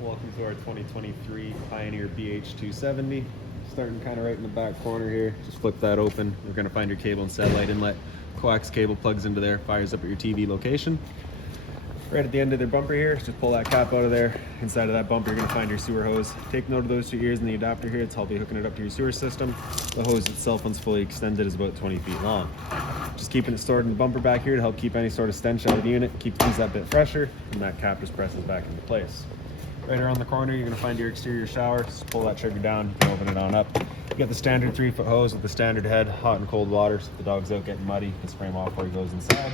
Welcome to our 2023 Pioneer BH270. Starting kind of right in the back corner here. Just flip that open. You're going to find your cable and satellite inlet. Coax cable plugs into there, fires up at your TV location. Right at the end of their bumper here, just pull that cap out of there. Inside of that bumper, you're going to find your sewer hose. Take note of those two ears in the adapter here. It's helping hooking it up to your sewer system. The hose itself, once fully extended, is about 20 feet long. Just keeping it stored in the bumper back here to help keep any sort of stench out of the unit, keep things that bit fresher, and that cap just presses back into place. Right around the corner, you're going to find your exterior shower. Just pull that trigger down, you can open it on up. You get the standard 3-foot hose with the standard head, hot and cold water, so if the dog's out getting muddy, you can spray him off before he goes inside.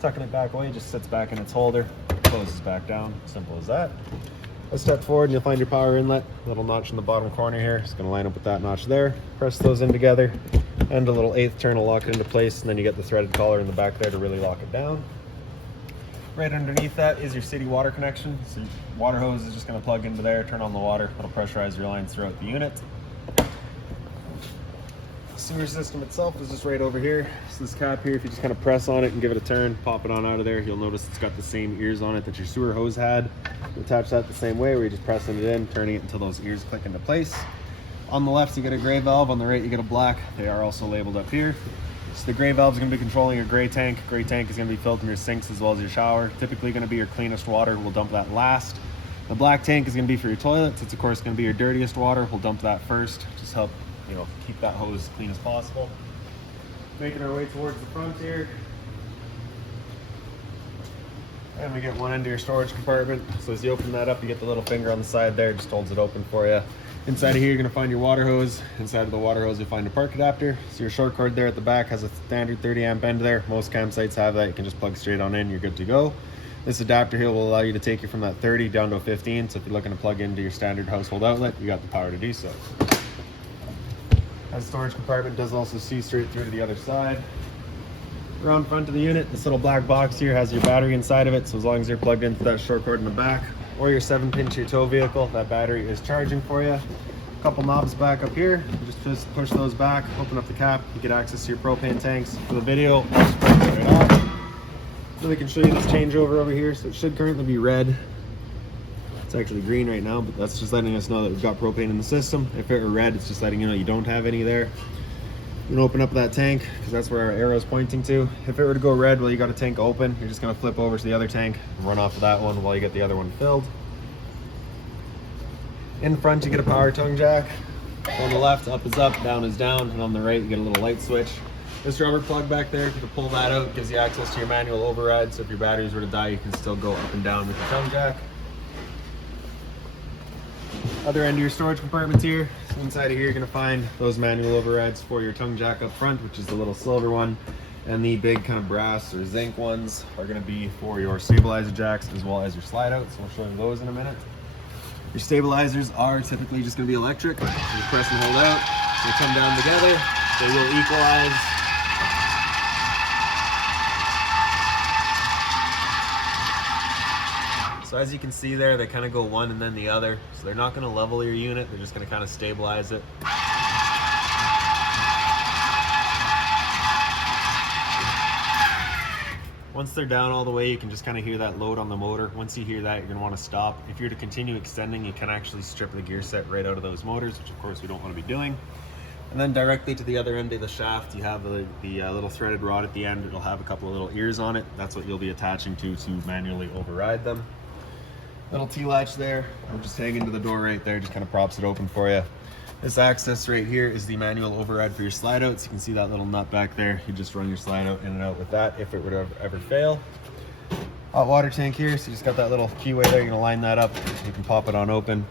Tucking it back away, just sits back in its holder, closes back down, simple as that. A step forward and you'll find your power inlet, little notch in the bottom corner here. It's going to line up with that notch there. Press those in together, and a little 1/8 turn will lock it into place, and then you get the threaded collar in the back there to really lock it down. Right underneath that is your city water connection. So your water hose is just going to plug into there, turn on the water, it'll pressurize your lines throughout the unit. The sewer system itself is just right over here. So this cap here, if you just kind of press on it and give it a turn, pop it on out of there, you'll notice it's got the same ears on it that your sewer hose had. You attach that the same way, where you're just pressing it in, turning it until those ears click into place. On the left you get a gray valve, on the right you get a black. They are also labeled up here. So the gray valve is going to be controlling your gray tank. Gray tank is going to be filled in your sinks as well as your shower. Typically going to be your cleanest water. We'll dump that last. The black tank is going to be for your toilets. It's of course going to be your dirtiest water. We'll dump that first. Just help, keep that hose as clean as possible. Making our way towards the front here. And we get one end of your storage compartment. So as you open that up, you get the little finger on the side there, just holds it open for you. Inside of here, you're gonna find your water hose. Inside of the water hose, you'll find a park adapter. So your short cord there at the back has a standard 30 amp end there. Most campsites have that. You can just plug straight on in, you're good to go. This adapter here will allow you to take you from that 30 down to a 15. So if you're looking to plug into your standard household outlet, you got the power to do so. That storage compartment does also see straight through to the other side. Around front of the unit, this little black box here has your battery inside of it. So as long as you're plugged into that short cord in the back or your 7-pin to your tow vehicle, that battery is charging for you. A couple knobs back up here. You just push those back, open up the cap, you get access to your propane tanks. For the video, I'll just break it right off. So we can show you this changeover over here. So it should currently be red. It's actually green right now, but that's just letting us know that we've got propane in the system. If it were red, it's just letting you know you don't have any there. You can open up that tank because that's where our arrow is pointing to. If it were to go red while you got a tank open, you're just going to flip over to the other tank and run off of that one while you get the other one filled. In front, you get a power tongue jack. On the left, up is up, down is down, and on the right, you get a little light switch. This rubber plug back there, you can pull that out, gives you access to your manual override, so if your batteries were to die, you can still go up and down with the tongue jack. Other end of your storage compartments here. So inside of here, you're going to find those manual overrides for your tongue jack up front, which is the little silver one, and the big kind of brass or zinc ones are going to be for your stabilizer jacks as well as your slide outs. So we'll show you those in a minute. Your stabilizers are typically just going to be electric. So you press and hold out. They come down together. They will equalize. So as you can see there, they kind of go one and then the other. So they're not going to level your unit, they're just going to kind of stabilize it. Once they're down all the way, you can just kind of hear that load on the motor. Once you hear that, you're going to want to stop. If you're to continue extending, you can actually strip the gear set right out of those motors, which of course we don't want to be doing. And then directly to the other end of the shaft, you have the little threaded rod at the end. It'll have a couple of little ears on it. That's what you'll be attaching to manually override them. Little T-latch there, will just hang into the door right there, just kind of props it open for you. This access right here is the manual override for your slide outs. You can see that little nut back there. You just run your slide out in and out with that if it were to ever fail. Hot water tank here, so you just got that little keyway there. You're gonna line that up, you can pop it on open.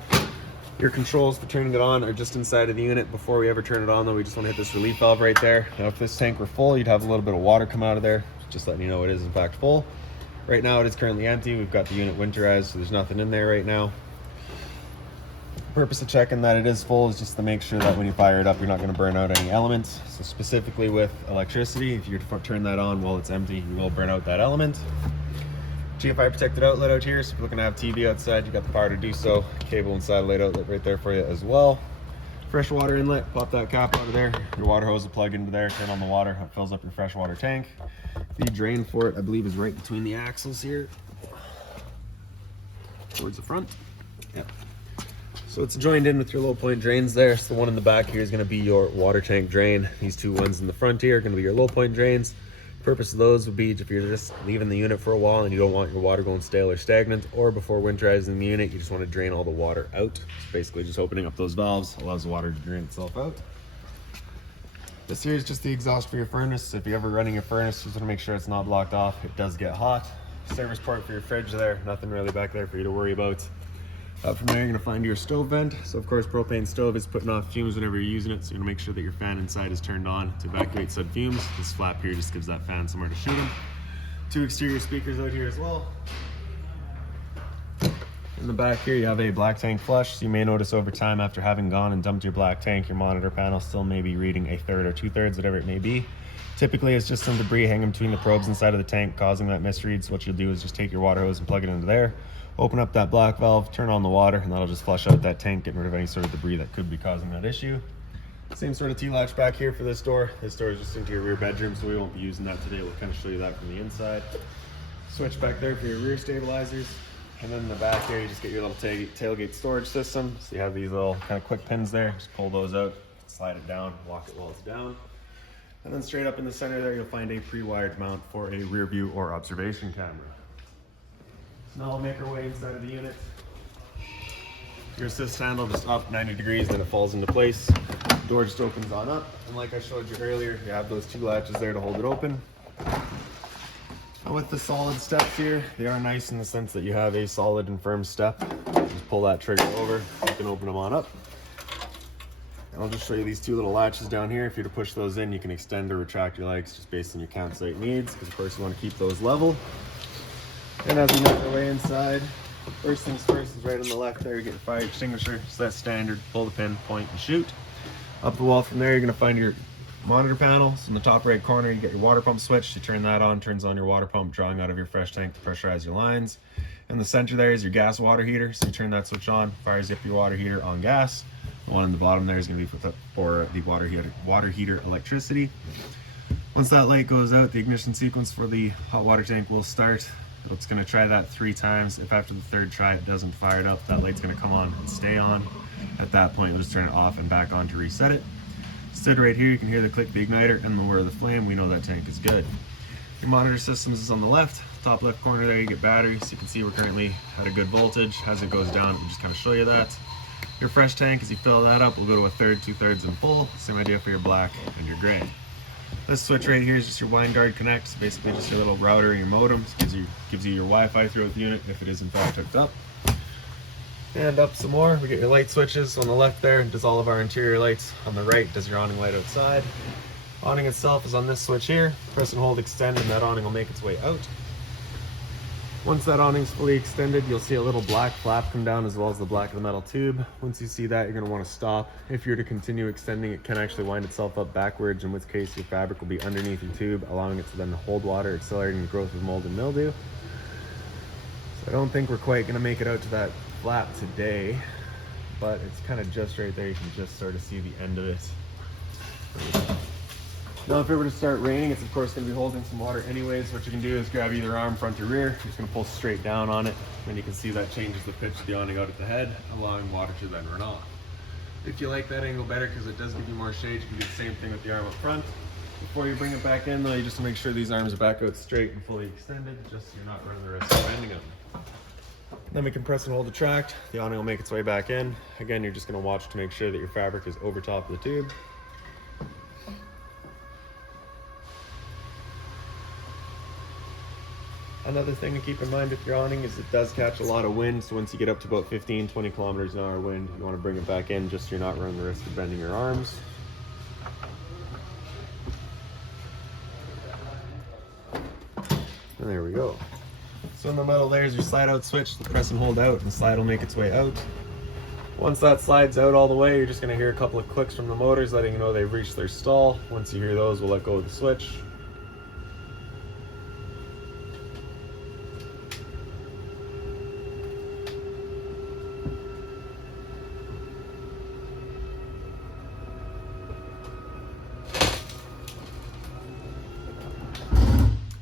Your controls for turning it on are just inside of the unit. Before we ever turn it on though, we just wanna hit this relief valve right there. Now if this tank were full, you'd have a little bit of water come out of there, just letting you know it is in fact full. Right now it is currently empty. We've got the unit winterized, so there's nothing in there right now. The purpose of checking that it is full is just to make sure that when you fire it up, you're not going to burn out any elements. So specifically with electricity, if you turn that on while it's empty, you will burn out that element. GFI protected outlet out here, so if you're looking to have TV outside, you got the power to do so. Cable and satellite outlet right there for you as well. Fresh water inlet, pop that cap out of there. Your water hose will plug into there, turn on the water, it fills up your freshwater tank. The drain for it, I believe, is right between the axles here, towards the front. Yep. So it's joined in with your low point drains there. So the one in the back here is going to be your water tank drain. These two ones in the front here are going to be your low point drains. Purpose of those would be if you're just leaving the unit for a while and you don't want your water going stale or stagnant, or before winterizing the unit, you just want to drain all the water out. It's basically just opening up those valves, allows the water to drain itself out. This here is just the exhaust for your furnace. If you're ever running your furnace, just want to make sure it's not blocked off. It does get hot. Service port for your fridge there, nothing really back there for you to worry about. From there, you're gonna find your stove vent. So of course, propane stove is putting off fumes whenever you're using it. So you're gonna make sure that your fan inside is turned on to evacuate said fumes. This flap here just gives that fan somewhere to shoot them. Two exterior speakers out here as well. In the back here, you have a black tank flush. So you may notice over time after having gone and dumped your black tank, your monitor panel still may be reading 1/3 or 2/3, whatever it may be. Typically, it's just some debris hanging between the probes inside of the tank causing that misread. So what you'll do is just take your water hose and plug it into there. Open up that black valve, turn on the water, and that'll just flush out that tank, getting rid of any sort of debris that could be causing that issue. Same sort of T-latch back here for this door. This door is just into your rear bedroom, so we won't be using that today. We'll kind of show you that from the inside. Switch back there for your rear stabilizers. And then in the back here, you just get your little tailgate storage system. So you have these little kind of quick pins there. Just pull those out, slide it down, lock it while it's down. And then straight up in the center there, you'll find a pre-wired mount for a rear view or observation camera. Now we'll make our way inside of the unit. Your assist handle just up 90 degrees, then it falls into place. Door just opens on up. And like I showed you earlier, you have those two latches there to hold it open. And with the solid steps here, they are nice in the sense that you have a solid and firm step. Just pull that trigger over, you can open them on up. And I'll just show you these two little latches down here. If you're to push those in, you can extend or retract your legs just based on your campsite needs, because of course you want to keep those level. And as we make our way inside, first things first is right on the left there, you get your fire extinguisher. So that's standard, pull the pin, point and shoot. Up the wall from there, you're gonna find your monitor panel. So in the top right corner, you get your water pump switch. You turn that on, turns on your water pump, drawing out of your fresh tank to pressurize your lines. In the center there is your gas water heater. So you turn that switch on, fires up your water heater on gas. The one in the bottom there is gonna be for the water heater electricity. Once that light goes out, the ignition sequence for the hot water tank will start. It's going to try that 3 times. If after the third try it doesn't fire it up, that light's going to come on and stay on. At that point, we'll just turn it off and back on to reset it. Stood right here, you can hear the click of the igniter and the whir of the flame. We know that tank is good. Your monitor systems is on the left. Top left corner there, you get batteries. So you can see we're currently at a good voltage. As it goes down, we'll just kind of show you that. Your fresh tank, as you fill that up, will go to 1/3, 2/3 and full. Same idea for your black and your gray. This switch right here is just your wind guard connect. So basically just your little router and your modem. So gives you your Wi-Fi throughout the unit if it is in fact hooked up. And up some more, we get your light switches. On the left there, it does all of our interior lights. On the right, does your awning light outside. Awning itself is on this switch here. Press and hold extend and that awning will make its way out. Once that awning's fully extended, you'll see a little black flap come down as well as the black of the metal tube. Once you see that, you're gonna wanna stop. If you're to continue extending, it can actually wind itself up backwards, in which case your fabric will be underneath your tube, allowing it to then hold water, accelerating the growth of mold and mildew. So I don't think we're quite gonna make it out to that flap today, but it's kind of just right there. You can just sort of see the end of it. Now, if it were to start raining, it's of course going to be holding some water anyways. What you can do is grab either arm, front or rear. You're just going to pull straight down on it. And you can see that changes the pitch of the awning out at the head, allowing water to then run off. If you like that angle better because it does give you more shade, you can do the same thing with the arm up front. Before you bring it back in though, you just make sure these arms are back out straight and fully extended, just so you're not running the risk of bending them. Then we can press and hold the tract. The awning will make its way back in. Again, you're just going to watch to make sure that your fabric is over top of the tube. Another thing to keep in mind with your awning is it does catch a lot of wind, so once you get up to about 15-20 kilometers an hour wind, you want to bring it back in just so you're not running the risk of bending your arms. And there we go. So in the middle there's your slide out switch. Press and hold out and the slide will make its way out. Once that slides out all the way, you're just going to hear a couple of clicks from the motors letting you know they've reached their stall. Once you hear those, we'll let go of the switch.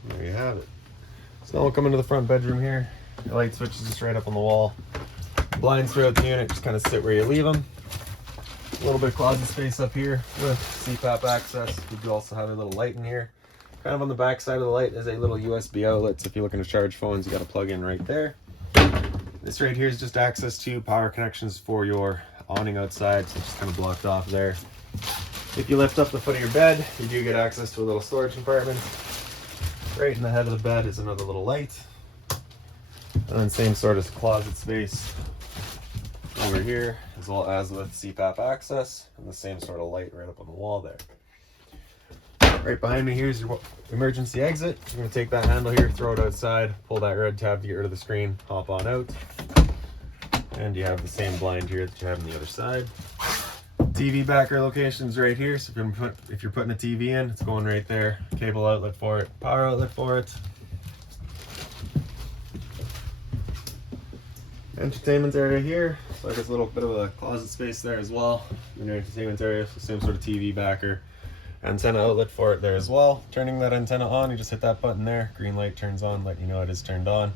There you have it. So now we'll come into the front bedroom here. Your light switch is just right up on the wall. Blinds throughout the unit, just kind of sit where you leave them. A little bit of closet space up here with CPAP access. You do also have a little light in here. Kind of on the back side of the light is a little USB outlet, so if you're looking to charge phones, you got to plug in right there. This right here is just access to power connections for your awning outside, so it's just kind of blocked off there. If you lift up the foot of your bed, you do get access to a little storage compartment. Right in the head of the bed is another little light. And then same sort of closet space over here, as well as with CPAP access, and the same sort of light right up on the wall there. Right behind me here is your emergency exit. You're going to take that handle here, throw it outside, pull that red tab to get rid of the screen, hop on out. And you have the same blind here that you have on the other side. TV backer locations right here, so if you're putting a TV in, it's going right there. Cable outlet for it, power outlet for it. Entertainment area here, so I guess a little bit of a closet space there as well. In your entertainment area, so same sort of TV backer. Antenna outlet for it there as well. Turning that antenna on, you just hit that button there. Green light turns on, letting you know it is turned on.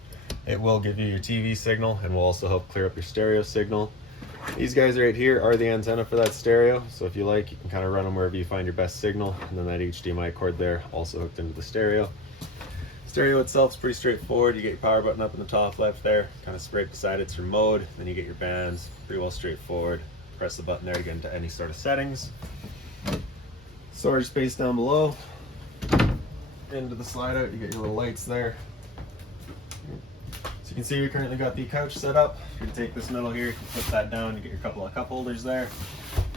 It will give you your TV signal and will also help clear up your stereo signal. These guys right here are the antenna for that stereo, so if you like, you can kind of run them wherever you find your best signal. And then that HDMI cord there also hooked into the stereo. Stereo itself is pretty straightforward. You get your power button up in the top left there, kind of straight beside it's your mode. Then you get your bands, pretty well straightforward. Press the button there to get into any sort of settings. Storage space down below. Into the slide out, you get your little lights there. So you can see we currently got the couch set up. You can take this middle here, you can flip that down, you get your couple of cup holders there.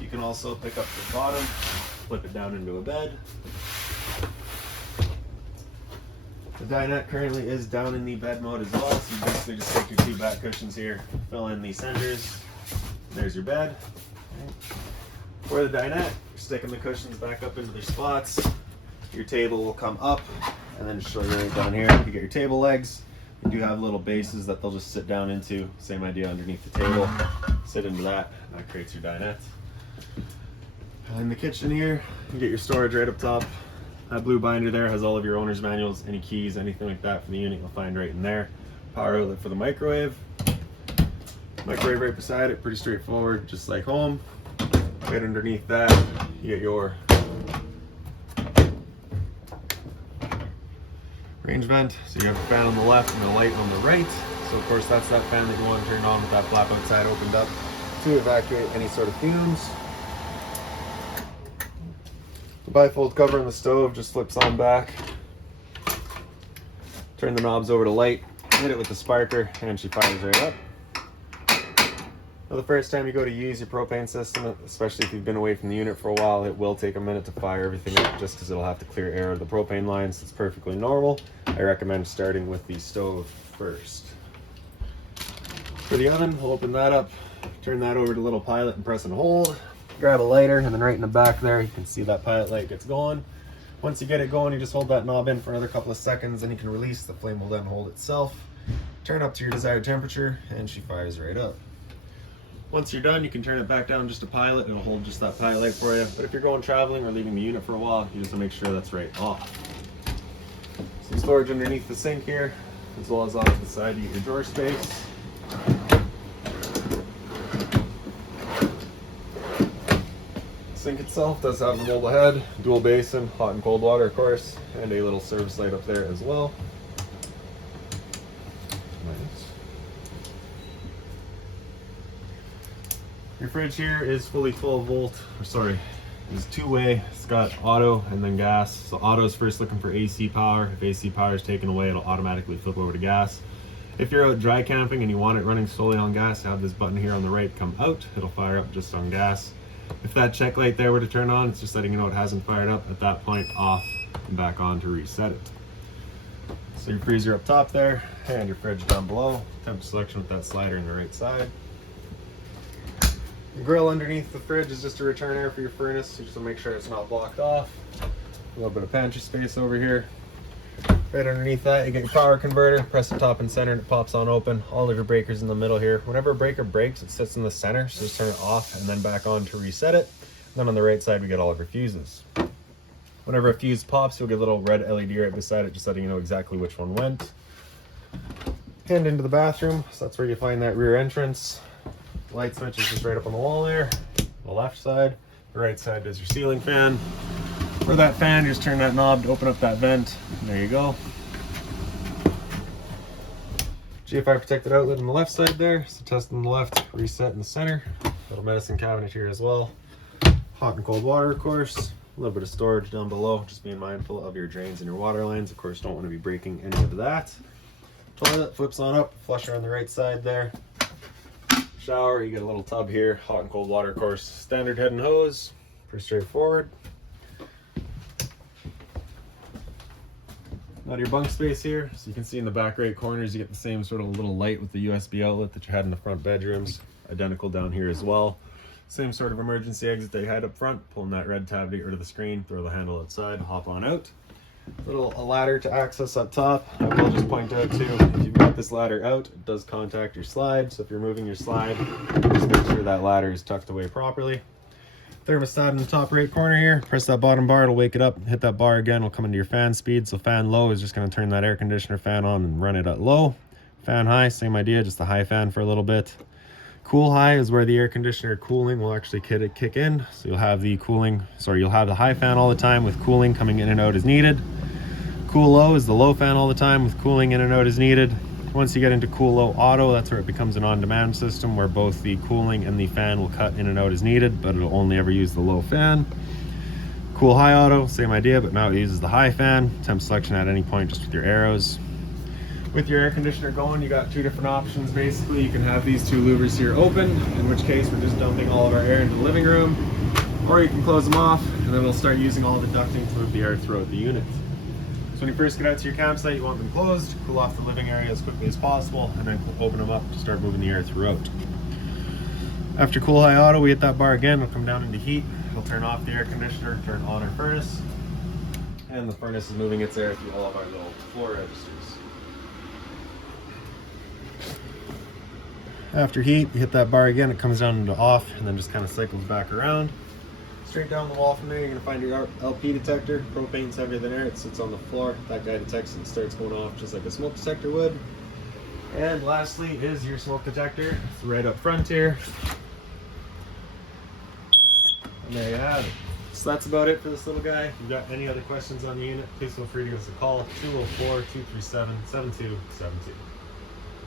You can also pick up the bottom, flip it down into a bed. The dinette currently is down in the bed mode as well, so you basically just take your two back cushions here, fill in the centers. There's your bed. For the dinette, you're sticking the cushions back up into their spots. Your table will come up, and then just show you right down here, you get your table legs. You do have little bases that they'll just sit down into. Same idea underneath the table. Sit into that, and that creates your dinette. In the kitchen here, you get your storage right up top. That blue binder there has all of your owner's manuals, any keys, anything like that for the unit, you'll find right in there. Power outlet for the microwave. Microwave right beside it, pretty straightforward, just like home. Right underneath that, you get your range vent. So you have a fan on the left and a light on the right. So of course that's that fan that you want to turn on with that flap outside opened up to evacuate any sort of fumes. The bifold cover on the stove just flips on back. Turn the knobs over to light, hit it with the sparker, and she fires right up. Now the first time you go to use your propane system, especially if you've been away from the unit for a while, it will take a minute to fire everything up just because it'll have to clear air of the propane lines. It's perfectly normal. I recommend starting with the stove first. For the oven, we'll open that up, turn that over to little pilot and press and hold. Grab a lighter, and then right in the back there, you can see that pilot light gets going. Once you get it going, you just hold that knob in for another couple of seconds, and you can release. The flame will then hold itself. Turn up to your desired temperature, and she fires right up. Once you're done, you can turn it back down just to pilot. It'll hold just that pilot light for you. But if you're going traveling or leaving the unit for a while, you just want to make sure that's right off. Some storage underneath the sink here, as well as off the side you get your drawer space. Sink itself does have a mobile head, dual basin, hot and cold water of course, and a little service light up there as well. Nice. Your fridge here is fully 12 volt, it's two-way. It's got auto and then gas. So auto is first looking for AC power. If AC power is taken away, it'll automatically flip over to gas. If you're out dry camping and you want it running solely on gas, have this button here on the right come out. It'll fire up just on gas. If that check light there were to turn on, it's just letting you know it hasn't fired up. At that point, off and back on to reset it. So your freezer up top there, and your fridge down below. Temperature selection with that slider on the right side. The grill underneath the fridge is just a return air for your furnace, so just to make sure it's not blocked off. A little bit of pantry space over here. Right underneath that, you get your power converter. Press the top and center and it pops on open. All of your breakers in the middle here. Whenever a breaker breaks, it sits in the center, so just turn it off and then back on to reset it. And then on the right side, we get all of your fuses. Whenever a fuse pops, you'll get a little red LED right beside it, just letting you know exactly which one went. And into the bathroom, so that's where you find that rear entrance. The light switch is just right up on the wall there. The left side. The right side is your ceiling fan. For that fan, just turn that knob to open up that vent. There you go. GFI protected outlet on the left side there. So test on the left, reset in the center. Little medicine cabinet here as well. Hot and cold water, of course. A little bit of storage down below. Just being mindful of your drains and your water lines. Of course, don't want to be breaking any of that. Toilet flips on up, flusher on the right side there. Shower, you get a little tub here. Hot and cold water, of course. Standard head and hose. Pretty straightforward. Now to your bunk space here. So you can see in the back right corners, you get the same sort of little light with the USB outlet that you had in the front bedrooms. Identical down here as well. Same sort of emergency exit that you had up front. Pulling that red tab to get rid of the screen, throw the handle outside, hop on out. A ladder to access up top. I will just point out too, if you've got this ladder out, it does contact your slide. So if you're moving your slide, just make sure that ladder is tucked away properly. Thermostat in the top right corner here. Press that bottom bar, it'll wake it up. Hit that bar again, will come into your fan speed. So fan low is just going to turn that air conditioner fan on and run it at low. Fan high, same idea, just the high fan for a little bit. Cool high is where the air conditioner cooling will actually kick in. So you'll have the you'll have the high fan all the time with cooling coming in and out as needed. Cool low is the low fan all the time with cooling in and out as needed. Once you get into cool low auto, that's where it becomes an on-demand system where both the cooling and the fan will cut in and out as needed, but it'll only ever use the low fan. Cool high auto, same idea, but now it uses the high fan. Temp selection at any point just with your arrows. With your air conditioner going, you got two different options basically. You can have these two louvers here open, in which case we're just dumping all of our air into the living room, or you can close them off and then we'll start using all the ducting to move the air throughout the unit. So when you first get out to your campsite, you want them closed, cool off the living area as quickly as possible, and then open them up to start moving the air throughout. After cool high auto, we hit that bar again, it'll come down into heat. It'll turn off the air conditioner, turn on our furnace, and the furnace is moving its air through all of our little floor registers. After heat, you hit that bar again, it comes down into off, and then just kind of cycles back around. Straight down the wall from there, you're going to find your LP detector. Propane's heavier than air, it sits on the floor. That guy detects it and starts going off just like a smoke detector would. And lastly is your smoke detector. It's right up front here. And there you have it. So that's about it for this little guy. If you've got any other questions on the unit, please feel free to give us a call, 204-237-7272.